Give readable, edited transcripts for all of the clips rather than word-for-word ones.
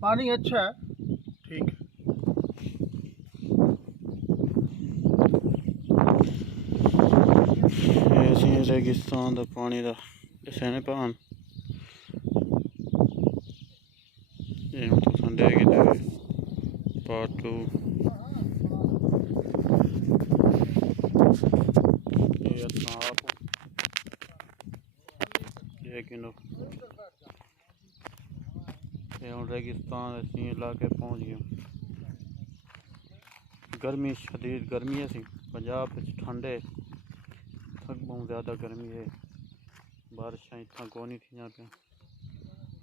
पानी अच्छा है, ठीक है। ऐसे रेगिस्तान का पानी का इसे पान पार्ट 2 रेगिस्तान असी इलाके पहुँच गए। गर्मी शदीद गर्मी है सी पंजाब ठंडे थक बहुत ज़्यादा गर्मी है। बारिशा इतना को नहीं थी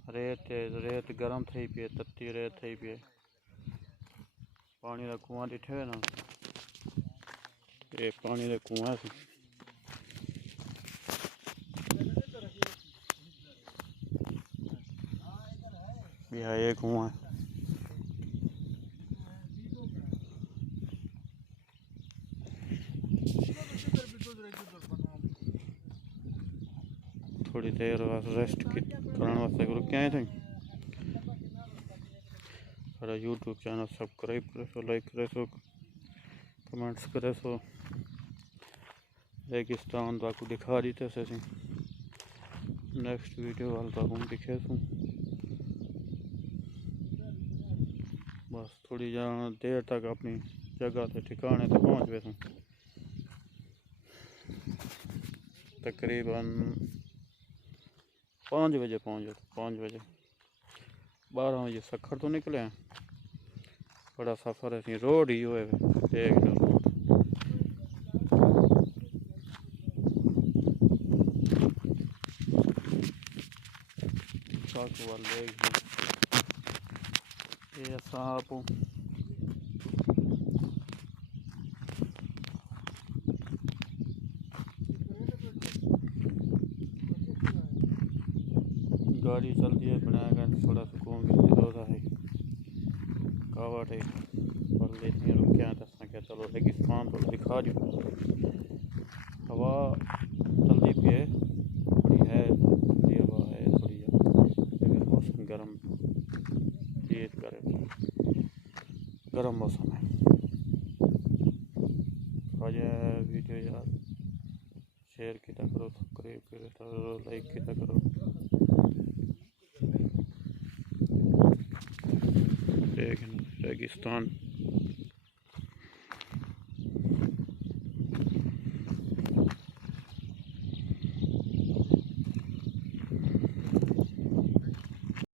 पे रेत गर्म थी पे तत्ती रेत थी पे पानी का कुआं दिखे ना ये पानी का कुआं सी यह एक कुआं है। थोड़ी देर वास्ते रेस्ट करने वास्ते रुके आए थे। हमारा यूट्यूब चैनल सब्सक्राइब करे सो, लाइक करे सो, कमेंट्स करे सो। रेगिस्तान ताकू दिखा दी थे असी नेक्स्ट वीडियो वाल ताकू दिखे सो। बस थोड़ी देर तक अपनी जगह से ठिकाने तक पहुँच गए थे। तकरीबन 5 बजे पहुँचे। 5 बजे 12 बजे सखर तो निकले हैं। बड़ा सफ़र है रोड ही हुए देख लो। ये सांप गाड़ी चलती है बनाया थोड़ा सुकून भी होता है। कावट है पर लेते हैं रुके हैं दसा क्या चलो रेगिस्तान तो दिखा दी। हवा चलती भी है थोड़ी है ठंडी हवा है थोड़ी लेकिन मौसम गर्म तेज करे गर्म मौसम है। आज वीडियो यार शेयर किया करो, सब्सक्राइब करो, लाइक किया करो। रेगिस्तान